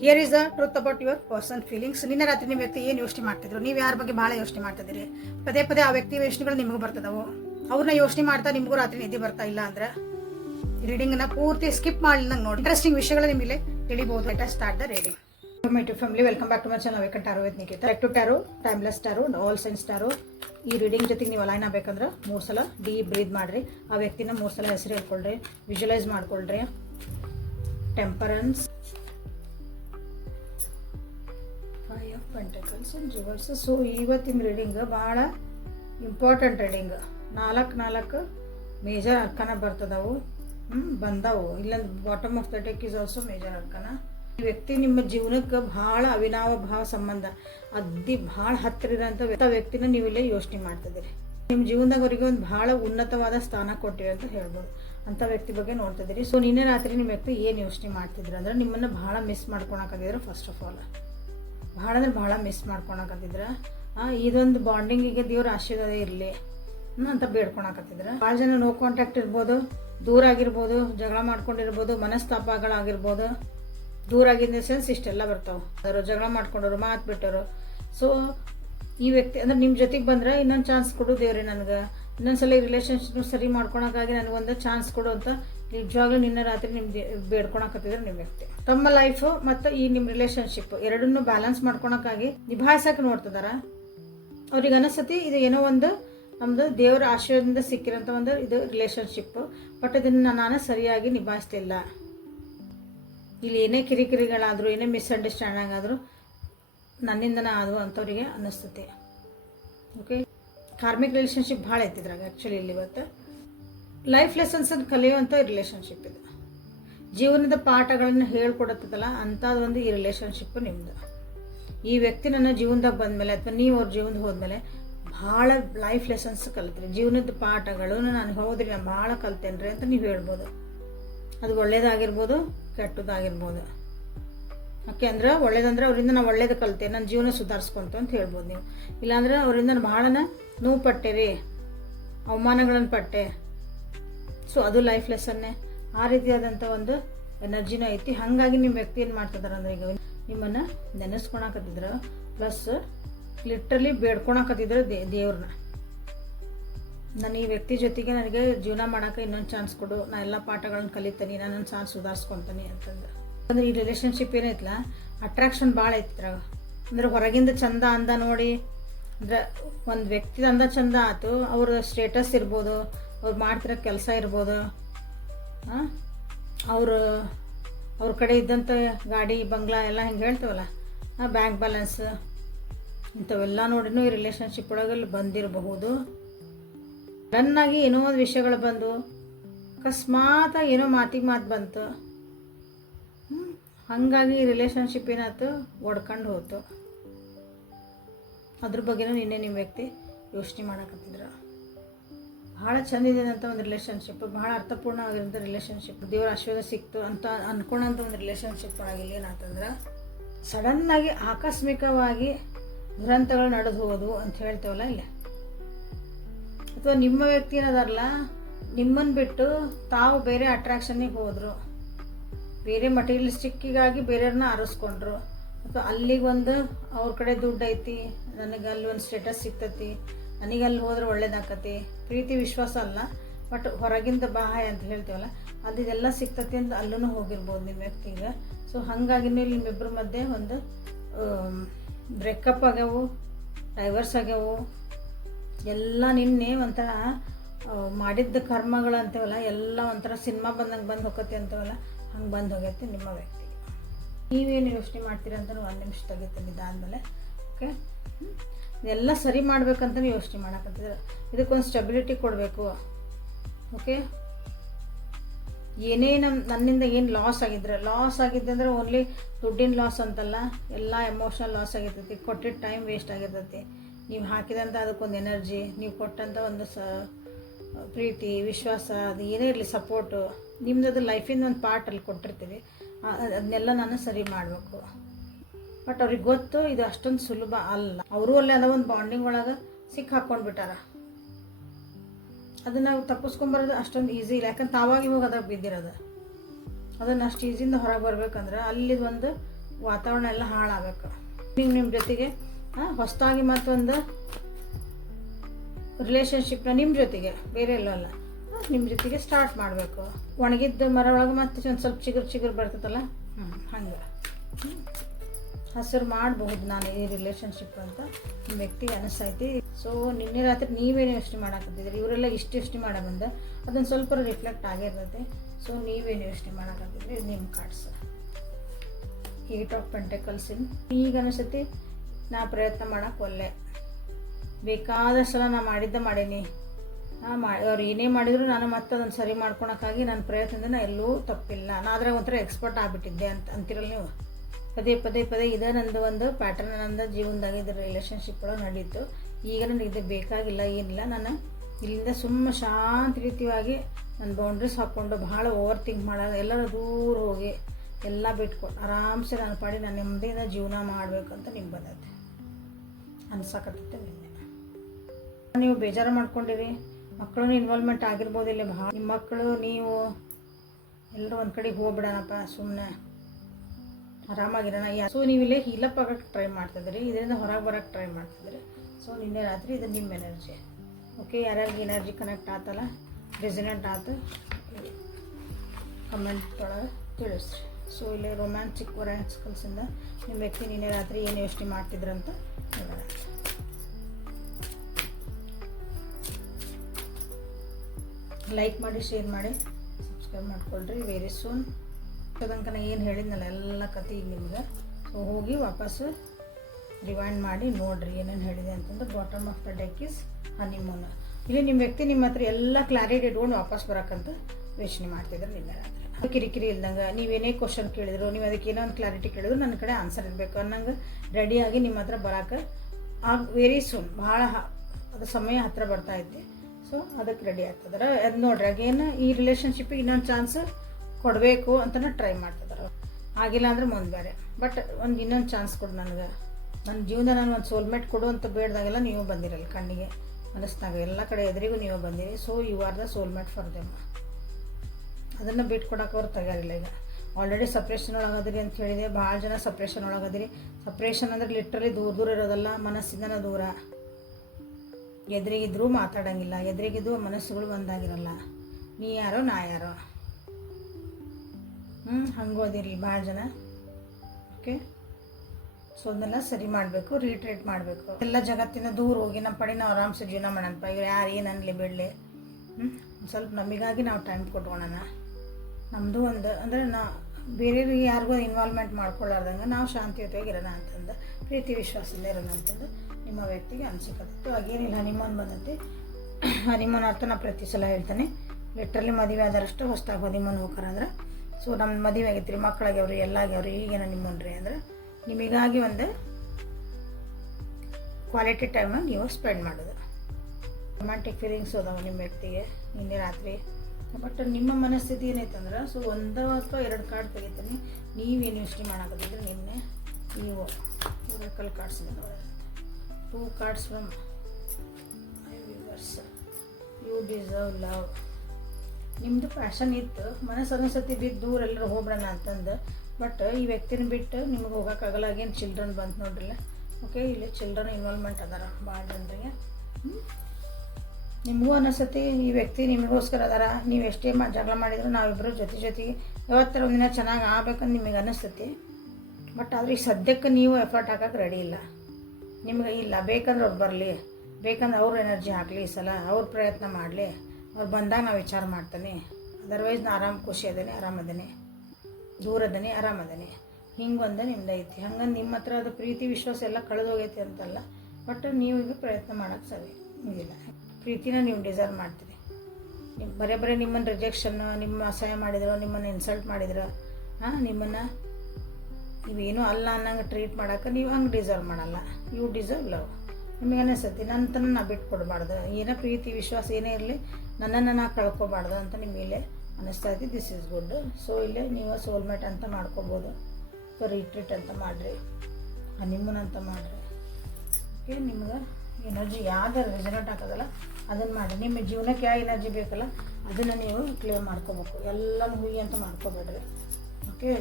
Here is the truth about your person feelings. ನಿನ್ನೆ ರಾತ್ರಿ ನಿಮ್ಮ ವ್ಯಕ್ತಿ ಏನು ಯೋಚನೆ ಮಾಡ್ತಿದ್ರು, ನೀವು ಯಾರ ಬಗ್ಗೆ ಭಾಳ ಯೋಚನೆ ಮಾಡ್ತಿದ್ದೀರಿ, ಪದೇ ಪದೇ ಆ ವ್ಯಕ್ತಿ ಯೋಚನೆಗಳು ನಿಮಗೂ ಬರ್ತದವು. ಅವ್ರನ್ನ ಯೋಚನೆ ಮಾಡ್ತಾ ನಿಮಗೂ ರಾತ್ರಿ ನಿದ್ದೆ ಬರ್ತಾ ಇಲ್ಲ ಅಂದ್ರೆ ರೀಡಿಂಗ್ನ ಪೂರ್ತಿ ಸ್ಕಿಪ್ ಮಾಡಲಿಲ್ಲ ನೋಡಿ. ಇಂಟ್ರೆಸ್ಟಿಂಗ್ ವಿಷಯಗಳು ನಿಮಗೆ ತಿಳಿಬಹುದು. Let us start the reading. My to family, welcome back to my channel waken tarot with Nikhita. Back to tarot, timeless tarot, all signs tarot. ಈ ರೀಡಿಂಗ್ ಜೊತೆಗೆ ನೀವು ಅಲೈನ್ ಆಗಬೇಕಂದ್ರೆ 3 ಸಲ ಡೀಪ್ ಬ್ರೀದ್ ಮಾಡಿರಿ. ಆ ವ್ಯಕ್ತಿನ 3 ಸಲ ಹೆಸರು ಹೇಳ್ಕೊಳ್ರಿ, ವಿಜುವಲೈಸ್ ಮಾಡ್ಕೊಳ್ರಿ. Temperance, five of pentacles and reverse. So ಇವತ್ತಿನ ರೀಡಿಂಗ್ ಭಾಳ ಇಂಪಾರ್ಟೆಂಟ್ ರೀಡಿಂಗ್. 4 ಮೇಜರ್ ಅರ್ಕನ ಬರ್ತದವು, ಬಂದವು. ಇಲ್ಲ bottom of the deck is also major arcana. ಈ ವ್ಯಕ್ತಿ ನಿಮ್ಮ ಜೀವನಕ್ಕೆ ಭಾಳ ಅವಿನಾವ ಭಾವ ಸಂಬಂಧ ಭಾಳ ಹತ್ತಿರ ಇರೋಂಥ ವ್ಯಕ್ತಿನ ನೀವಿಲ್ಲೇ ಯೋಚನೆ ಮಾಡ್ತಿದ್ದೀರಿ. ನಿಮ್ಮ ಜೀವನದಾಗ ಅವರಿಗೆ ಒಂದು ಭಾಳ ಉನ್ನತವಾದ ಸ್ಥಾನ ಕೊಟ್ಟಿರಿ ಅಂತ ಹೇಳ್ಬೋದು. ಅಂಥ ವ್ಯಕ್ತಿ ಬಗ್ಗೆ ನೋಡ್ತಿದ್ದೀರಿ. ಸೊ ನಿನ್ನೆ ರಾತ್ರಿ ನಿಮ್ಮ ವ್ಯಕ್ತಿ ಏನು ಯೋಚನೆ ಮಾಡ್ತಿದ್ರು ಅಂದ್ರೆ ನಿಮ್ಮನ್ನು ಭಾಳ ಮಿಸ್ ಮಾಡ್ಕೊಳಕತ್ತಿದ್ರು. ಫಸ್ಟ್ ಆಫ್ ಆಲ್ ಭಾಳ ಅಂದ್ರೆ ಭಾಳ ಮಿಸ್ ಮಾಡ್ಕೊಳಕತ್ತಿದ್ರು. ಇದೊಂದು ಬಾಂಡಿಂಗಿಗೆ ದೇವ್ರ ಆಶೀರ್ವಾದ ಇರಲಿ ಅಂತ ಬೇಡ್ಕೊಳಕತ್ತಿದ್ರು. ಭಾಳ ಜನ ನೋ ಕಾಂಟ್ಯಾಕ್ಟ್ ಇರ್ಬೋದು, ದೂರ ಆಗಿರ್ಬೋದು, ಜಗಳ ಮಾಡ್ಕೊಂಡಿರ್ಬೋದು, ಮನಸ್ತಾಪಗಳಾಗಿರ್ಬೋದು. ದೂರ ಆಗಿದ್ದ ಸೆನ್ಸ್ ಇಷ್ಟೆಲ್ಲ ಬರ್ತಾವೆ. ಅವರು ಜಗಳ ಮಾಡ್ಕೊಂಡವರು, ಮಾತು ಬಿಟ್ಟವರು. ಸೊ ಈ ವ್ಯಕ್ತಿ ಅಂದ್ರೆ ನಿಮ್ಮ ಜೊತೆಗೆ ಬಂದ್ರೆ ಇನ್ನೊಂದು ಚಾನ್ಸ್ ಕೊಡು ದೇವ್ರಿ, ನನಗೆ ಇನ್ನೊಂದ್ಸಲ ಈ ರಿಲೇಷನ್ಶಿಪ್ ಸರಿ ಮಾಡ್ಕೊಳಕ್ಕಾಗಿ ನನಗೊಂದು ಚಾನ್ಸ್ ಕೊಡು ಅಂತ ನಿಜವಾಗ್ಲೂ ನಿನ್ನೆ ರಾತ್ರಿ ನಿಮ್ಗೆ ಬೇಡ್ಕೊಳಕತ್ತಿದ್ರು ನಿಮ್ಮ ವ್ಯಕ್ತಿ. ತಮ್ಮ ಲೈಫು ಮತ್ತು ಈ ನಿಮ್ಮ ರಿಲೇಷನ್ಶಿಪ್ ಎರಡನ್ನೂ ಬ್ಯಾಲೆನ್ಸ್ ಮಾಡ್ಕೊಳಕ್ಕಾಗಿ ನಿಭಾಯಿಸಕ್ಕೆ ನೋಡ್ತಿದಾರ. ಅವ್ರಿಗೆ ಅನಿಸ್ತತಿ ಇದು ಏನೋ ಒಂದು ನಮ್ಮದು ದೇವರ ಆಶೀರ್ವಾದದಿಂದ ಸಿಕ್ಕಿರೋಂಥ ಒಂದು ಇದು ರಿಲೇಷನ್ಶಿಪ್. ಬಟ್ ಇದನ್ನು ನಾನು ಸರಿಯಾಗಿ ನಿಭಾಯಿಸ್ತಿಲ್ಲ. ಇಲ್ಲಿ ಏನೇ ಕಿರಿಕಿರಿಗಳಾದರೂ, ಏನೇ ಮಿಸ್ಅಂಡರ್ಸ್ಟ್ಯಾಂಡಿಂಗ್ ಆದರೂ ನನ್ನಿಂದನೇ ಆದವು ಅಂಥವ್ರಿಗೆ ಅನ್ನಿಸ್ತತಿ. ಓಕೆ, ಕಾರ್ಮಿಕ್ ರಿಲೇಷನ್ಶಿಪ್ ಭಾಳ ಐತಿದ್ರಾಗ. ಆ್ಯಕ್ಚುಲಿ ಇಲ್ಲಿ ಇವತ್ತು ಲೈಫ್ ಲೆಸನ್ಸನ್ನು ಕಲಿಯುವಂಥ ರಿಲೇಷನ್ಶಿಪ್ ಇದು. ಜೀವನದ ಪಾಠಗಳನ್ನು ಹೇಳ್ಕೊಡತ್ತದಲ್ಲ ಅಂಥದ್ದೊಂದು ಈ ರಿಲೇಷನ್ಶಿಪ್ಪು ನಿಮ್ಮದು. ಈ ವ್ಯಕ್ತಿ ನನ್ನ ಜೀವನದಾಗ ಬಂದಮೇಲೆ ಅಥವಾ ನೀವು ಅವ್ರ ಜೀವನದ ಹೋದ್ಮೇಲೆ ಭಾಳ ಲೈಫ್ ಲೆಸನ್ಸ್ ಕಲಿತ್ರಿ. ಜೀವನದ ಪಾಠಗಳು ನಾನು ಹೋದ್ರಿ, ನಾನು ಭಾಳ ಕಲ್ತೇನ್ರಿ ಅಂತ ನೀವು ಹೇಳ್ಬೋದು. ಅದು ಒಳ್ಳೇದಾಗಿರ್ಬೋದು, ಕೆಟ್ಟದಾಗಿರ್ಬೋದು. ಓಕೆ, ಅಂದ್ರೆ ಒಳ್ಳೇದಂದ್ರೆ ಅವರಿಂದ ನಾನು ಒಳ್ಳೇದು ಕಲಿತೆ, ನನ್ನ ಜೀವನ ಸುಧಾರಿಸ್ಕೊಂತ ಅಂತ ಹೇಳ್ಬೋದು ನೀವು. ಇಲ್ಲಾಂದ್ರೆ ಅವರಿಂದ ನಾನು ಭಾಳ ನೋವು ಪಟ್ಟೆ ರೀ, ಅವಮಾನಗಳನ್ನು ಪಟ್ಟೆ. ಸೊ ಅದು ಲೈಫ್ ಲೆಸನ್ನೇ. ಆ ರೀತಿಯಾದಂಥ ಒಂದು ಎನರ್ಜಿನೂ ಐತಿ. ಹಾಗಾಗಿ ನಿಮ್ಮ ವ್ಯಕ್ತಿ ಏನು ಮಾಡ್ತಿದ್ದಾರೆ ಅಂದ್ರೆ ಈಗ ನಿಮ್ಮನ್ನು ನೆನೆಸ್ಕೊಳಕತ್ತಿದ್ರು, ಪ್ಲಸ್ ಲಿಟ್ರಲಿ ಬೇಡ್ಕೊಳಕತ್ತಿದ್ರು ದೇವ್ರನ್ನ. ನಾನು ಈ ವ್ಯಕ್ತಿ ಜೊತೆಗೆ ನನಗೆ ಜೀವನ ಮಾಡೋಕೆ ಇನ್ನೊಂದು ಚಾನ್ಸ್ ಕೊಡು, ನಾನು ಎಲ್ಲ ಪಾಠಗಳನ್ನ ಕಲಿತೀನಿ, ನಾನು ಚಾನ್ಸ್ ಸುಧಾರಿಸ್ಕೊತೀನಿ ಅಂತಂದ್ರೆ. ಅಂದರೆ ಈ ರಿಲೇಷನ್ಶಿಪ್ ಏನೈತಲ್ಲ, ಅಟ್ರಾಕ್ಷನ್ ಭಾಳ ಐತಿದ್ರಾಗ. ಅಂದರೆ ಹೊರಗಿಂದ ಚಂದ ಅಂದ ನೋಡಿ, ಅಂದರೆ ಒಂದು ವ್ಯಕ್ತಿದ ಅಂದ ಚಂದ ಆಯ್ತು, ಅವ್ರ ಸ್ಟೇಟಸ್ ಇರ್ಬೋದು, ಅವ್ರು ಮಾಡ್ತಿರೋ ಕೆಲಸ ಇರ್ಬೋದು, ಅವ್ರ ಕಡೆ ಇದ್ದಂಥ ಗಾಡಿ ಬಂಗ್ಲಾ ಎಲ್ಲ ಹಿಂಗೆ ಹೇಳ್ತೇವಲ್ಲ, ಬ್ಯಾಂಕ್ ಬ್ಯಾಲೆನ್ಸ್ ಇಂಥವೆಲ್ಲ ನೋಡಿನೂ ಈ ರಿಲೇಷನ್ಶಿಪ್ ಒಳಗಲ್ಲಿ ಬಂದಿರಬಹುದು. ಸಡನ್ನಾಗಿ ಏನೋ ಒಂದು ವಿಷಯಗಳು ಬಂದು ಅಕಸ್ಮಾತ್ ಏನೋ ಮಾತಿಗೆ ಮಾತು ಬಂತು, ಹಾಗಾಗಿ ಈ ರಿಲೇಷನ್ಶಿಪ್ ಏನಾಯ್ತು, ಒಡ್ಕೊಂಡು ಹೋಯ್ತು. ಅದ್ರ ಬಗ್ಗೆನೂ ನಿನ್ನೆ ನಿಮ್ಮ ವ್ಯಕ್ತಿ ಯೋಚನೆ ಮಾಡಕತ್ತಿದ್ರು. ಭಾಳ ಚೆಂದಿದೆ ಅಂತ ಒಂದು ರಿಲೇಷನ್ಶಿಪ್, ಭಾಳ ಅರ್ಥಪೂರ್ಣವಾಗಿರೋಂಥ ರಿಲೇಷನ್ಶಿಪ್, ದೇವ್ರ ಆಶೀರ್ವಾದ ಸಿಕ್ತು ಅಂತ ಅಂದ್ಕೊಳ್ಳೋಂಥ ಒಂದು ರಿಲೇಷನ್ಶಿಪ್ ಒಳಗಿಲ್ಲ. ಏನಾಯ್ತಂದ್ರೆ ಸಡನ್ನಾಗಿ ಆಕಸ್ಮಿಕವಾಗಿ ದುರಂತಗಳು ನಡೆದು ಹೋಗೋದು ಅಂತ ಹೇಳ್ತೇವಲ್ಲ ಇಲ್ಲ. ಅಥವಾ ನಿಮ್ಮ ವ್ಯಕ್ತಿ ಏನದಾರಲ್ಲ, ನಿಮ್ಮನ್ನು ಬಿಟ್ಟು ತಾವು ಬೇರೆ ಅಟ್ರಾಕ್ಷನ್ನಿಗೆ ಹೋದರು, ಬೇರೆ ಮಟೀರಿಯಲಿಸ್ಟಿಕ್ಕಿಗಾಗಿ ಬೇರೆಯವ್ರನ್ನ ಆರಿಸ್ಕೊಂಡ್ರು. ಅಥವಾ ಅಲ್ಲಿಗೆ ಒಂದು ಅವ್ರ ಕಡೆ ದುಡ್ಡು ಐತಿ, ನನಗೆ ಅಲ್ಲಿ ಒಂದು ಸ್ಟೇಟಸ್ ಸಿಗ್ತತಿ, ನನಗೆ ಅಲ್ಲಿ ಹೋದ್ರೆ ಒಳ್ಳೇದಾಕತಿ, ಪ್ರೀತಿ ವಿಶ್ವಾಸ ಅಲ್ಲ ಬಟ್ ಹೊರಗಿಂದ ಬಾಹ್ಯ ಅಂತ ಹೇಳ್ತೀವಲ್ಲ, ಅದೆಲ್ಲ ಸಿಗ್ತತಿ ಅಂತ ಅಲ್ಲೂ ಹೋಗಿರ್ಬೋದು ನಿಮ್ಮ ವ್ಯಕ್ತಿಗೆ. ಸೊ ಹಾಗಾಗಿನೂ ಇಲ್ಲಿ ನಿಮ್ಮಿಬ್ಬರ ಮಧ್ಯೆ ಒಂದು ಬ್ರೇಕಪ್ ಆಗ್ಯಾವು, ಡೈವರ್ಸ್ ಆಗ್ಯಾವು. ಎಲ್ಲ ನಿನ್ನೆ ಒಂಥರ ಮಾಡಿದ್ದ ಕರ್ಮಗಳು ಅಂತೀವಲ್ಲ, ಎಲ್ಲ ಒಂಥರ ಸಿನಿಮಾ ಬಂದಂಗೆ ಬಂದು ಹೋಗತ್ತೆ ಅಂತೀವಲ್ಲ, ಹಂಗೆ ಬಂದು ಹೋಗೈತೆ ನಿಮ್ಮ ವ್ಯಕ್ತಿಗೆ. ನೀವೇನು ಯೋಚನೆ ಮಾಡ್ತೀರ ಅಂತ 1 ನಿಮಿಷ ತೆಗಿತೀನಿ. ಇದಾದಮೇಲೆ ಓಕೆ, ಇದೆಲ್ಲ ಸರಿ ಮಾಡ್ಬೇಕಂತ ಯೋಚನೆ ಮಾಡಕತ್ತಿದ್ರು. ಇದಕ್ಕೊಂದು ಸ್ಟೆಬಿಲಿಟಿ ಕೊಡಬೇಕು. ಓಕೆ, ಏನೇ ನನ್ನಿಂದ ಏನು ಲಾಸ್ ಆಗಿದ್ದೆ ಅಂದ್ರೆ ಓನ್ಲಿ ದುಡ್ಡಿನ ಲಾಸ್ ಅಂತಲ್ಲ, ಎಲ್ಲ ಎಮೋಷನಲ್ ಲಾಸ್ ಆಗಿರ್ತೈತಿ, ಕೊಟ್ಟಿದ್ದ ಟೈಮ್ ವೇಸ್ಟ್ ಆಗಿರ್ತೈತಿ, ನೀವು ಹಾಕಿದಂಥ ಅದಕ್ಕೊಂದು ಎನರ್ಜಿ, ನೀವು ಕೊಟ್ಟಂಥ ಒಂದು ಪ್ರೀತಿ ವಿಶ್ವಾಸ, ಅದು ಏನೇ ಇರಲಿ ಸಪೋರ್ಟು, ನಿಮ್ದು ಅದು ಲೈಫಿಂದ ಒಂದು ಪಾರ್ಟ್ ಅಲ್ಲಿ ಕೊಟ್ಟಿರ್ತೀವಿ. ಅದನ್ನೆಲ್ಲ ನಾನು ಸರಿ ಮಾಡಬೇಕು. ಬಟ್ ಅವ್ರಿಗೆ ಗೊತ್ತು ಇದು ಅಷ್ಟೊಂದು ಸುಲಭ ಅಲ್ಲ. ಅವರು ಅಲ್ಲೇ ಅದೋ ಒಂದು ಬಾಂಡಿಂಗ್ ಒಳಗೆ ಸಿಕ್ಕಿ ಹಾಕ್ಕೊಂಡ್ಬಿಟ್ಟಾರ. ಅದನ್ನು ನಾವು ತಪ್ಪಿಸ್ಕೊಂಬರೋದು ಅಷ್ಟೊಂದು ಈಸಿ ಇಲ್ಲ. ಯಾಕಂದ್ರೆ ತಾವಾಗಿ ಹೋಗಿ ಅದ್ರಾಗ ಬಿದ್ದಿರೋದು. ಅದನ್ನು ಅಷ್ಟು ಈಸಿಯಿಂದ ಹೊರಗೆ ಬರ್ಬೇಕಂದ್ರೆ ಅಲ್ಲಿದೊಂದು ವಾತಾವರಣ ಎಲ್ಲ ಹಾಳಾಗಬೇಕು. ನಿಮ್ಮ ಜೊತೆಗೆ ಹೊಸದಾಗಿ ಮತ್ತೊಂದು ರಿಲೇಷನ್ಶಿಪ್ನ ನಿಮ್ಮ ಜೊತೆಗೆ ಬೇರೆ ಎಲ್ಲಲ್ಲ ನಿಮ್ಮ ಜೊತೆಗೆ ಸ್ಟಾರ್ಟ್ ಮಾಡಬೇಕು. ಒಣಗಿದ್ದ ಮರ ಒಳಗೆ ಮತ್ತೆ ಒಂದು ಸ್ವಲ್ಪ ಚಿಗುರು ಬರ್ತದಲ್ಲ, ಹಂಗೆ ಹಸಿರು ಮಾಡಬಹುದು ನಾನು ಈ ರಿಲೇಷನ್ಶಿಪ್ ಅಂತ ನಿಮ್ಮ ವ್ಯಕ್ತಿಗೆ ಅನಿಸ್ತೈತಿ. ಸೊ ನಿನ್ನೆ ರಾತ್ರಿ ನೀವೇನು ಯೋಚನೆ ಮಾಡಾಕತ್ತಿದ್ರಿ, ಇವರೆಲ್ಲ ಇಷ್ಟು ಯೋಚನೆ ಮಾಡ ಬಂದ ಅದೊಂದು ಸ್ವಲ್ಪ ರಿಫ್ಲೆಕ್ಟ್ ಆಗಿರ್ತೈತೆ. ಸೊ ನೀವೇನು ಯೋಚನೆ ಮಾಡಾಕತ್ತಿದ್ರಿ, ಇದು ನಿಮ್ಮ ಕಾರ್ಡ್ಸ್. 8 of pentacles. ಈಗ ಅನಿಸ್ತೈತಿ ನಾ ಪ್ರಯತ್ನ ಮಾಡಕ್ಕೆ ಒಲ್ಲೆ, ಬೇಕಾದಷ್ಟು ಸಲ ನಾ ಮಾಡೀನಿ, ಅವ್ರು ಏನೇ ಮಾಡಿದ್ರು ನಾನು ಮತ್ತೆ ಅದನ್ನು ಸರಿ ಮಾಡ್ಕೊಳಕ್ಕಾಗಿ ನನ್ನ ಪ್ರಯತ್ನದಿಂದ ನಾ ಎಲ್ಲೂ ತಪ್ಪಿಲ್ಲ, ನಾ ಅದ್ರಾಗ ಒಂಥರ ಎಕ್ಸ್ಪರ್ಟ್ ಆಗಿಬಿಟ್ಟಿದ್ದೆ ಅಂತಿರಲ್ಲ ನೀವು. ಪದೇ ಇದೇ ನಂದು ಒಂದು ಪ್ಯಾಟರ್ನ್ ನಂದು ಜೀವನದಾಗ ಇದು ರಿಲೇಷನ್ಶಿಪ್ ಒಳಗೆ ನಡೀತು. ಈಗ ನನಗೆ ಇದು ಬೇಕಾಗಿಲ್ಲ, ಏನಿಲ್ಲ, ನಾನು ಇಲ್ಲಿಂದ ಶಾಂತ ರೀತಿಯಾಗಿ ನನ್ನ ಬೌಂಡ್ರೀಸ್ ಹಾಕ್ಕೊಂಡು ಭಾಳ ಓವರ್ ಥಿಂಕ್ ಮಾಡಲ್ಲ, ಎಲ್ಲರೂ ದೂರ ಹೋಗಿ ಎಲ್ಲ ಬಿಟ್ಕೊಂಡು ಆರಾಮ್ಸೆ ನಾನು ಪಾಡಿ ನಾನು ನೆಮ್ಮದಿಯಿಂದ ಜೀವನ ಮಾಡಬೇಕಂತ ನಿಮ್ಗೆ ಬಂದೈತೆ ಅನ್ಸಕತ್ತೈತೆ. ನಿನ್ನೆ ನೀವು ಬೇಜಾರು ಮಾಡ್ಕೊಂಡಿರಿ, ಮಕ್ಕಳೂ ಇನ್ವಾಲ್ವ್ಮೆಂಟ್ ಆಗಿರ್ಬೋದಿಲ್ಲ ಭಾಳ. ನಿಮ್ಮ ಮಕ್ಕಳು ನೀವು ಎಲ್ಲರೂ ಒಂದು ಕಡೆಗೆ ಹೋಗ್ಬಿಡೋಣಪ್ಪ, ಸುಮ್ಮನೆ ಆರಾಮಾಗಿರೋಣ. ಸೊ ನೀವಿಲ್ಲೇ ಹೀಲಪ್ ಆಗೋಕ್ಕೆ ಟ್ರೈ ಮಾಡ್ತಿದ್ರಿ, ಇದರಿಂದ ಹೊರಗೆ ಬರೋಕ್ಕೆ ಟ್ರೈ ಮಾಡ್ತಿದ್ರಿ. ಸೊ ನಿನ್ನೆ ರಾತ್ರಿ ಇದು ನಿಮ್ಮ ಎನರ್ಜಿ. ಓಕೆ, ಯಾರ್ಯಾರಿಗೆ ಎನರ್ಜಿ ಕನೆಕ್ಟ್ ಆತಲ್ಲ, ರೆಸಿನೆಂಟ್ ಆಯ್ತು, ಕಮೆಂಟ್ ಒಳಗೆ ತಿಳಿಸ್ರಿ. ಸೊ ಇಲ್ಲಿ ರೊಮ್ಯಾನ್ಟಿಕ್ ಕಲ್ಸಿಂದ ನಿಮ್ಮ ವ್ಯಕ್ತಿ ನಿನ್ನೆ ರಾತ್ರಿ ಏನು ಯೋಚನೆ ಮಾಡ್ತಿದ್ರಂತ ಹೇಳೋಣ. ಲೈಕ್ ಮಾಡಿ, ಶೇರ್ ಮಾಡಿ, ಸಬ್ಸ್ಕ್ರೈಬ್ ಮಾಡ್ಕೊಳ್ರಿ. ವೆರಿ ಸೂನ್ ತನಕ ನಾ ಏನು ಹೇಳಿದ್ನಲ್ಲ ಎಲ್ಲ ಕತೆ ಈಗ ನಿಮ್ಗೆ. ಸೊ ಹೋಗಿ ವಾಪಸ್ಸು ರಿವೈಂಡ್ ಮಾಡಿ ನೋಡಿರಿ ಏನೇನು ಹೇಳಿದೆ ಅಂತಂದ್ರೆ. Bottom of the deck is honeymoon. ಇಲ್ಲಿ ನಿಮ್ಮ ವ್ಯಕ್ತಿ ನಿಮ್ಮ ಹತ್ರ ಎಲ್ಲ ಕ್ಲಾರಿಟಿ ಇಟ್ಕೊಂಡು ವಾಪಸ್ ಬರೋಕ್ಕಂತ ಯೋಚನೆ ಮಾಡ್ತಿದ್ರು ನಿನ್ನೆ ರಾತ್ರಿ. ಕಿರಿಕಿರಿ ಇಲ್ದಂಗೆ ನೀವೇನೇ ಕ್ವಶನ್ ಕೇಳಿದ್ರು, ನೀವು ಅದಕ್ಕೆ ಏನೋ ಒಂದು ಕ್ಲಾರಿಟಿ ಕೇಳಿದ್ರು ನನ್ನ ಕಡೆ ಆನ್ಸರ್ ಇರಬೇಕು ಅನ್ನಂಗೆ ರೆಡಿಯಾಗಿ ನಿಮ್ಮ ಹತ್ರ ಬರೋಕ್ಕೆ ವೆರಿ ಸೂನ್, ಭಾಳ ಅದು ಸಮಯ ಹತ್ತಿರ ಬರ್ತಾಯಿದ್ದೆ. ಸೊ ಅದಕ್ಕೆ ರೆಡಿ ಆಗ್ತದಾರೆ. ಅದು ನೋಡ್ರಿ ಅಗೇನು ಈ ರಿಲೇಷನ್ಶಿಪ್ಪಿಗೆ ಇನ್ನೊಂದು ಚಾನ್ಸ್ ಕೊಡಬೇಕು ಅಂತಲೇ ಟ್ರೈ ಮಾಡ್ತಿದ್ದಾರೆ. ಆಗಿಲ್ಲ ಅಂದರೆ ಮುಂದೆ ಬೇರೆ, ಬಟ್ ಒಂದು ಇನ್ನೊಂದು ಚಾನ್ಸ್ ಕೊಡು ನನಗೆ, ನನ್ನ ಜೀವನ ನಾನು ಒಂದು ಸೋಲ್ಮೇಟ್ ಕೊಡು ಅಂತ ಬೇಡ್ದಾಗೆಲ್ಲ ನೀವು ಬಂದಿರಲ್ಲ, ಕಣ್ಣಿಗೆ ಮನಸ್ಸಿನಾಗ ಎಲ್ಲ ಕಡೆ ಎದುರಿಗೂ ನೀವು ಬಂದಿರಿ. So you are the soulmate for them. ಅದನ್ನು ಬಿಟ್ಕೊಡಕ್ಕೆ ಅವ್ರು ತಯಾರಿಲ್ಲ. ಈಗ ಆಲ್ರೆಡಿ ಸಪ್ರೇಷನ್ ಒಳಗದಿರಿ ಅಂತ ಹೇಳಿದೆ, ಭಾಳ ಜನ ಸಪ್ರೇಷನ್ ಒಳಗದಿರಿ. ಸಪ್ರೇಷನ್ ಅಂದರೆ ಲಿಟ್ರಲಿ ದೂರ ಇರೋದಲ್ಲ, ಮನಸ್ಸಿಂದನೇ ದೂರ. ಎದುರಿಗಿದ್ರೂ ಮಾತಾಡೋಂಗಿಲ್ಲ, ಎದುರಿಗಿದ್ದು ಮನಸ್ಸುಗಳು ಒಂದಾಗಿರಲ್ಲ, ನೀ ಯಾರೋ ನಾ ಯಾರೋ, ಹಂಗೋದಿರಲಿ ಭಾಳ ಜನ. ಓಕೆ, ಸೊ ಅದನ್ನೆಲ್ಲ ಸರಿ ಮಾಡಬೇಕು, ರೀಟ್ರೇಟ್ ಮಾಡಬೇಕು. ಎಲ್ಲ ಜಗತ್ತಿನ ದೂರ ಹೋಗಿ ನಮ್ಮ ಪಡಿ ನಾವು ಆರಾಮ್ಸೆ ಜೀವನ ಮಾಡೋಣಪ್ಪ. ಇವ್ರು ಯಾರು ಏನು ಅನ್ಲಿ ಬಿಡಲಿ, ಸ್ವಲ್ಪ ನಮಗಾಗಿ ನಾವು ಟೈಮ್ ಕೊಟ್ಕೊಳ್ಳೋಣ. ನಮ್ಮದು ಒಂದು ಅಂದರೆ ಬೇರೆಯವ್ರಿಗೆ ಯಾರಿಗೂ ಇನ್ವಾಲ್ವ್ಮೆಂಟ್ ಮಾಡ್ಕೊಳ್ಳಾರ್ದಂಗೆ ನಾವು ಶಾಂತಿಯುತವಾಗಿ ಇರೋಣ ಅಂತಂದು, ಪ್ರೀತಿ ವಿಶ್ವಾಸದಿಂದ ಇರೋಣ ಅಂತಂದು ನಿಮ್ಮ ವ್ಯಕ್ತಿಗೆ ಅನಿಸಿಕತ್ತಿತ್ತು. ಹಾಗೇನಿಲ್ಲ, ಹನಿಮೂನ್ ಬಂದೈತಿ. ಹನಿಮೂನ್ ಅರ್ಥ ನಾ ಪ್ರತಿ ಸಲ ಹೇಳ್ತಾನೆ, ಲಿಟ್ರಲಿ ಮದುವೆ ಆದರಷ್ಟು ಹೊಸ್ದಾಗಿ ಹನಿಮೂನ್ ಹೋಗ್ತಾರೆ. ಸೊ ನಮ್ಮ ಮದುವೆ ಆಗೈತೆ ರೀ, ಮಕ್ಕಳಾಗ್ಯವ್ರಿ, ಎಲ್ಲ ಆಗ್ಯಾವ್ರಿ, ಈಗೇನ ಹನಿಮೂನ್ ರೀ ಅಂದ್ರೆ ನಿಮಗಾಗಿ ಒಂದು ಕ್ವಾಲಿಟಿ ಟೈಮನ್ನು ನೀವು ಸ್ಪೆಂಡ್ ಮಾಡೋದು. ರೊಮ್ಯಾಂಟಿಕ್ ಫೀಲಿಂಗ್ಸ್ ಅದಾವೆ ನಿಮ್ಮ ವ್ಯಕ್ತಿಗೆ ನಿನ್ನೆ ರಾತ್ರಿ. ಬಟ್ ನಿಮ್ಮ ಮನಸ್ಥಿತಿ ಏನೈತಂದ್ರೆ, ಸೊ ಒಂದು ಅಥವಾ 2 ಕಾರ್ಡ್ ತೆಗಿತೀನಿ. ನೀವೇನು ಯೋಚನೆ ಮಾಡಾಕತ್ತಿದ್ರೆ ನಿನ್ನೆ ನೀವು ಒರಾಕಲ್ ಕಾರ್ಡ್ಸ್ ನೋಡೋದಂತೆ. 2 cards from my viewers. You deserve love. ನಿಮ್ಮದು ಪ್ಯಾಷನ್ ಇತ್ತು, ಮನಸ್ಸು ಅನಿಸತಿ ಬಿದ್ದು ದೂರ ಎಲ್ಲರೂ ಹೋಗ್ಬಿಡೋಣ ಅಂತಂದು. ಬಟ್ ಈ ವ್ಯಕ್ತಿನ ಬಿಟ್ಟು ನಿಮ್ಗೆ ಹೋಗೋಕ್ಕಾಗಲ್ಲ. ಆಗೇನು ಚಿಲ್ಡ್ರನ್ ಬಂತು ನೋಡ್ರಿಲ್ಲ. ಓಕೆ, ಇಲ್ಲಿ ಚಿಲ್ಡ್ರನ್ ಇನ್ವಾಲ್ವ್ಮೆಂಟ್ ಅದಾರ ಭಾಳ ಜನರಿಗೆ. ನಿಮಗೂ ಅನಿಸತಿ ಈ ವ್ಯಕ್ತಿ ನಿಮಗೋಸ್ಕರ ಅದಾರ. ನೀವು ಎಷ್ಟೇ ಜಗಳ ಮಾಡಿದ್ರು ನಾವಿಬ್ಬರು ಜೊತೆಗೆ ಯಾವತ್ತರ ಒಂದಿನ ಚೆನ್ನಾಗಿ ಆಗ್ಬೇಕಂತ ನಿಮಗೆ ಅನಿಸ್ತತಿ. ಬಟ್ ಆದರೆ ಈಗ ಸದ್ಯಕ್ಕೆ ನೀವು ಎಫರ್ಟ್ ಹಾಕೋಕ್ಕೆ ರೆಡಿ ಇಲ್ಲ. ನಿಮ್ಗೆ ಇಲ್ಲ, ಬೇಕಂದ್ರೆ ಅವ್ರು ಬರಲಿ, ಬೇಕಂದ್ರೆ ಅವ್ರ ಎನರ್ಜಿ ಹಾಕಲಿ, ಈ ಸಲ ಅವ್ರ ಪ್ರಯತ್ನ ಮಾಡಲಿ, ಅವ್ರು ಬಂದಾಗ ನಾವು ವಿಚಾರ ಮಾಡ್ತಾನೆ. ಅದರ್ವೈಸ್ ನಾ ಆರಾಮ್ ಖುಷಿ ಅದೇನೆ, ಆರಾಮದೇನೆ, ದೂರ ಅದೇನೆ, ಆರಾಮದೇನೆ, ಹಿಂಗೆ ಒಂದು ನಿಮ್ದು ಐತಿ. ಹಂಗಂದು ನಿಮ್ಮ ಹತ್ರ ಅದು ಪ್ರೀತಿ ವಿಶ್ವಾಸ ಎಲ್ಲ ಕಳೆದೋಗೈತಿ ಅಂತಲ್ಲ. ಬಟ್ ನೀವು ಈಗ ಪ್ರಯತ್ನ ಮಾಡೋಕ್ಕೆ ಸರಿ ಇದಿಲ್ಲ. ಪ್ರೀತಿನ ನೀವು ಡಿಸರ್ವ್ ಮಾಡ್ತೀರಿ. ನಿಮ್ಮ ಬರೇ ನಿಮ್ಮನ್ನು ರಿಜೆಕ್ಷನ್, ನಿಮ್ಮ ಅಸಹ್ಯ ಮಾಡಿದ್ರು, ನಿಮ್ಮನ್ನು ಇನ್ಸಲ್ಟ್ ಮಾಡಿದ್ರು, ನಿಮ್ಮನ್ನು ನೀವೇನೂ ಅಲ್ಲ ಅನ್ನಂಗೆ ಟ್ರೀಟ್ ಮಾಡೋಕೆ ನೀವು ಹಂಗೆ ಡಿಸರ್ವ್ ಮಾಡಲ್ಲ. You deserve love. ನಿಮಗೆ ಅನಿಸ್ತತಿ ನನ್ನ ತನ ನಾ ಬಿಟ್ಟು ಕೊಡಬಾರ್ದು, ಏನೋ ಪ್ರೀತಿ ವಿಶ್ವಾಸ ಏನೇ ಇರಲಿ ನನ್ನನ್ನು ನಾ ಕಳ್ಕೊಬಾರ್ದು ಅಂತ ನಿಮಗೆ ಅನ್ನಿಸ್ತಾ ಇದ್ದು. This is good. ಸೊ ಇಲ್ಲೇ ನೀವು ಸೋಲ್ಮೇಟ್ ಅಂತ ಮಾಡ್ಕೋಬೋದು, ಸೊ ರಿಟ್ರೀಟ್ ಅಂತ ಮಾಡಿರಿ, ಹನಿಮೂನ್ ಅಂತ ಮಾಡಿರಿ. ಓಕೆ, ನಿಮ್ಗೆ ಎನರ್ಜಿ ಯಾವ್ದು ರೆಸನೇಟ್ ಹಾಕೋದಲ್ಲ ಅದನ್ನು ಮಾಡಿ. ನಿಮ್ಮ ಜೀವನಕ್ಕೆ ಯಾವ ಎನರ್ಜಿ ಬೇಕಲ್ಲ ಅದನ್ನು ನೀವು ಕ್ಲಿಯರ್ ಮಾಡ್ಕೋಬೇಕು. ಎಲ್ಲ ಹುಯಿ ಅಂತ ಮಾಡ್ಕೋಬೇಡ್ರಿ. ಓಕೆ,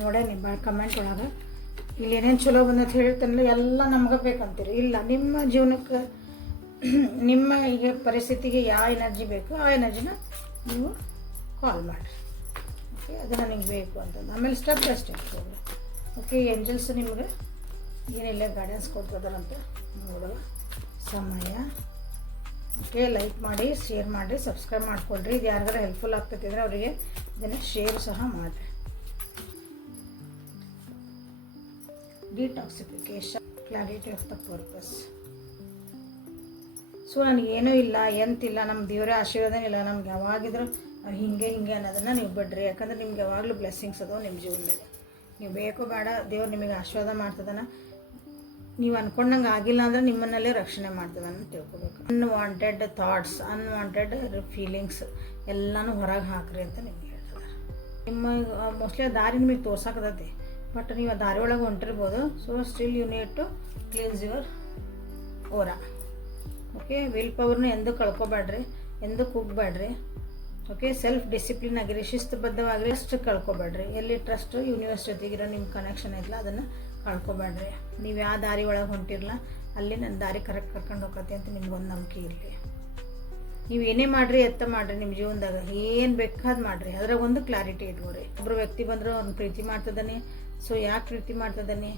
ನೋಡೇ ನಿಮ್ಮ ಕಮೆಂಟ್ ಒಳಗೆ ಇಲ್ಲಿ ಏನೇನು ಚಲೋ ಬಂದೈತೆ ಹೇಳ್ತಾನಲ್ಲ ಎಲ್ಲ ನಮ್ಗೆ ಬೇಕಂತೀರಿ. ಇಲ್ಲ, ನಿಮ್ಮ ಜೀವನಕ್ಕೆ ನಿಮ್ಮ ಈಗ ಪರಿಸ್ಥಿತಿಗೆ ಯಾವ ಎನರ್ಜಿ ಬೇಕು ಆ ಎನರ್ಜಿನ ನೀವು ಕಾಲ್ ಮಾಡಿರಿ. ಓಕೆ, ಅದು ನನಗೆ ಬೇಕು ಅಂತಂದು ಆಮೇಲೆ ಸ್ಟೆಪ್ ಬೈ ಸ್ಟೆಪ್ ಹೋಗ್ರಿ. ಓಕೆ, ಏಂಜಲ್ಸ್ ನಿಮ್ಗೆ ಏನೆಲ್ಲ ಗೈಡೆನ್ಸ್ ಕೊಡ್ತದಾರಂತ ನೋಡುವ ಸಮಯ. ಓಕೆ, ಲೈಕ್ ಮಾಡಿ, ಶೇರ್ ಮಾಡಿರಿ, ಸಬ್ಸ್ಕ್ರೈಬ್ ಮಾಡ್ಕೊಳ್ರಿ. ಇದು ಯಾರಿಗಾರ ಹೆಲ್ಪ್ಫುಲ್ ಆಗ್ತೈತಿ ಅಂದರೆ ಅವರಿಗೆ ಇದನ್ನು ಶೇರ್ ಸಹ ಮಾಡಿರಿ. Detoxification, clarity of the purpose. So ನನಗೇನೂ ಇಲ್ಲ, ಎಂತಿಲ್ಲ, ನಮ್ಮ ದೇವರ ಆಶೀರ್ವಾದ ಇಲ್ಲ, ನಮ್ಗೆ ಯಾವಾಗಿದ್ರು ಹಿಂಗೆ ಅನ್ನೋದನ್ನು ನೀವು ಬಿಡ್ರಿ. ಯಾಕಂದ್ರೆ ನಿಮ್ಗೆ ಯಾವಾಗಲೂ ಬ್ಲೆಸ್ಸಿಂಗ್ಸ್ ಅದಾವೆ ನಿಮ್ಮ ಜೀವನದಾಗ. ನೀವು ಬೇಕೋ ಬೇಡ, ದೇವ್ರು ನಿಮಗೆ ಆಶೀರ್ವಾದ ಮಾಡ್ತದನ. ನೀವು ಅಂದ್ಕೊಂಡಂಗೆ ಆಗಿಲ್ಲ ಅಂದರೆ ನಿಮ್ಮನ್ನಲ್ಲೇ ರಕ್ಷಣೆ ಮಾಡ್ತದೆ ಅಂತ ತಿಳ್ಕೊಬೇಕು. ಅನ್ವಾಂಟೆಡ್ ಥಾಟ್ಸ್, ಅನ್ವಾಂಟೆಡ್ ಫೀಲಿಂಗ್ಸ್ ಎಲ್ಲನೂ ಹೊರಗೆ ಹಾಕ್ರಿ ಅಂತ ನಿಮ್ಗೆ ಹೇಳ್ತದೆ. ನಿಮ್ಮ ಮೋಸ್ಟ್ಲಿ ಆ ದಾರಿ ನಿಮಗೆ ತೋರ್ಸಾಕತೈತಿ, ಬಟ್ ನೀವು ಆ ದಾರಿ ಒಳಗೆ ಹೊಂಟಿರ್ಬೋದು. So still you need to cleanse your aura. Okay, will ಪವರ್ನ ಎಂದೂ ಕಳ್ಕೊಬೇಡ್ರಿ, ಎಂದೂ ಕುಗ್ಬೇಡ್ರಿ. ಓಕೆ, ಸೆಲ್ಫ್ ಡಿಸಿಪ್ಲಿನ್ ಆಗಿರಿ, ಶಿಸ್ತುಬದ್ಧವಾಗಿರಿ, ಟ್ರಸ್ಟ್ ಕಳ್ಕೊಬೇಡ್ರಿ. ಎಲ್ಲಿ ಟ್ರಸ್ಟ್ ಯೂನಿವರ್ಸ್ ಜೊತೆಗಿರೋ ನಿಮ್ಮ ಕನೆಕ್ಷನ್ ಐತಲ್ಲ ಅದನ್ನು ಕಳ್ಕೊಬೇಡ್ರಿ. ನೀವು ಯಾವ ದಾರಿ ಒಳಗೆ ಹೊಂಟಿರಲ್ಲ ಅಲ್ಲಿ ನನ್ನ ದಾರಿ ಕರೆಕ್ಟ್ ಕರ್ಕೊಂಡು ಹೋಗತ್ತೆ ಅಂತ ನಿಮ್ಗೊಂದು ನಂಬಿಕೆ ಇರಲಿ. ನೀವು ಏನೇ ಮಾಡಿರಿ, ಮಾಡಿರಿ, ನಿಮ್ಮ ಜೀವನದಾಗ ಏನು ಬೇಕಾದ್ ಮಾಡಿರಿ, ಅದ್ರಾಗ ಒಂದು ಕ್ಲಾರಿಟಿ ಇಟ್ಕೋರಿ. ಒಬ್ಬರು ವ್ಯಕ್ತಿ ಬಂದರೂ ಅವ್ನು ಪ್ರೀತಿ ಮಾಡ್ತದಾನೆ, ಸೊ ಯಾಕೆ ಪ್ರೀತಿ ಮಾಡ್ತದಾನೆ,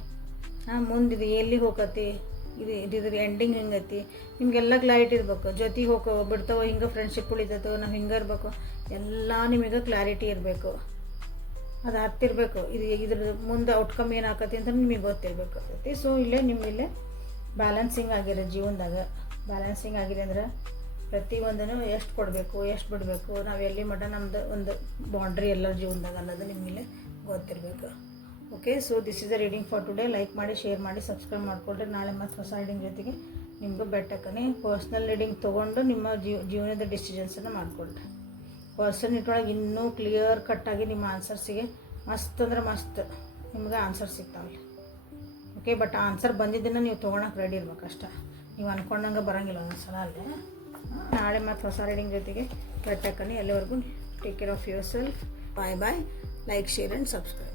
ಮುಂದಿದು ಎಲ್ಲಿಗೆ ಹೋಗತಿ, ಇದ್ರ ಎಂಡಿಂಗ್ ಹೆಂಗೈತಿ, ನಿಮಗೆಲ್ಲ ಕ್ಲಾರಿಟಿ ಇರಬೇಕು. ಜೊತೆಗೆ ಬಿಡ್ತಾವ, ಹಿಂಗೆ ಫ್ರೆಂಡ್ಶಿಪ್ ಉಳಿತೈತೋ, ನಾವು ಹಿಂಗೆ ಇರಬೇಕು, ಎಲ್ಲ ನಿಮಗೆ ಕ್ಲಾರಿಟಿ ಇರಬೇಕು. ಅದು ಅರ್ತಿರ್ಬೇಕು. ಇದ್ರ ಮುಂದೆ ಔಟ್ಕಮ್ ಏನು ಆಕತಿ ಅಂತ ನಿಮಗೆ ಗೊತ್ತಿರಬೇಕು. ಸೊ ಇಲ್ಲೇ ನಿಮ್ಮಿಲ್ಲೇ ಬ್ಯಾಲೆನ್ಸಿಂಗ್ ಆಗಿರೋ ಜೀವನದಾಗ ಬ್ಯಾಲೆನ್ಸಿಂಗ್ ಆಗಿದೆ ಅಂದ್ರೆ ಪ್ರತಿಯೊಂದನ್ನು ಎಷ್ಟು ಕೊಡಬೇಕು, ಎಷ್ಟು ಬಿಡಬೇಕು, ನಾವು ಎಲ್ಲಿ ಮಟ್ಟ ನಮ್ಮದು ಒಂದು ಬೌಂಡ್ರಿ ಎಲ್ಲರ ಜೀವನದಾಗ ಅನ್ನೋದು ನಿಮ್ಮಲ್ಲೇ ಗೊತ್ತಿರಬೇಕು. Okay, so this is the reading for today. Like ಮಾಡಿ, ಶೇರ್ ಮಾಡಿ, ಸಬ್ಸ್ಕ್ರೈಬ್ ಮಾಡಿಕೊಡ್ರಿ. ನಾಳೆ ಮತ್ತು ಹೊಸ ರೀಡಿಂಗ್ ಜೊತೆಗೆ ನಿಮಗೂ ಬೆಟ್ಟಕ್ಕನೆ ಪರ್ಸ್ನಲ್ ರೀಡಿಂಗ್ ತೊಗೊಂಡು ನಿಮ್ಮ ಜೀವನದ ಡಿಸಿಷನ್ಸನ್ನು ಮಾಡಿಕೊಡ್ರಿ. ಪರ್ಸನ್ ಇಟ್ಟೊಳಗೆ ಇನ್ನೂ ಕ್ಲಿಯರ್ ಕಟ್ಟಾಗಿ ನಿಮ್ಮ ಆನ್ಸರ್ಸಿಗೆ ಮಸ್ತ್ ಅಂದ್ರೆ ಮಸ್ತ್ ನಿಮ್ಗೆ ಆನ್ಸರ್ ಸಿಗ್ತಾವಲ್ಲಿ. ಓಕೆ, ಬಟ್ ಆನ್ಸರ್ ಬಂದಿದ್ದನ್ನು ನೀವು ತೊಗೊಳಕ್ಕೆ ರೆಡಿ ಇರ್ಬೇಕು ಅಷ್ಟೇ. ನೀವು ಅಂದ್ಕೊಂಡಂಗೆ ಬರೋಂಗಿಲ್ಲ ಒಂದೊಂದ್ಸಲ ಅಲ್ಲೇ. ನಾಳೆ ಮತ್ತು ಹೊಸ ರೀಡಿಂಗ್ ಜೊತೆಗೆ ಬೆಟ್ಟಕ್ಕನೆ. ಎಲ್ಲಿವರೆಗೂ take care of yourself. Bye bye. Like, share and subscribe.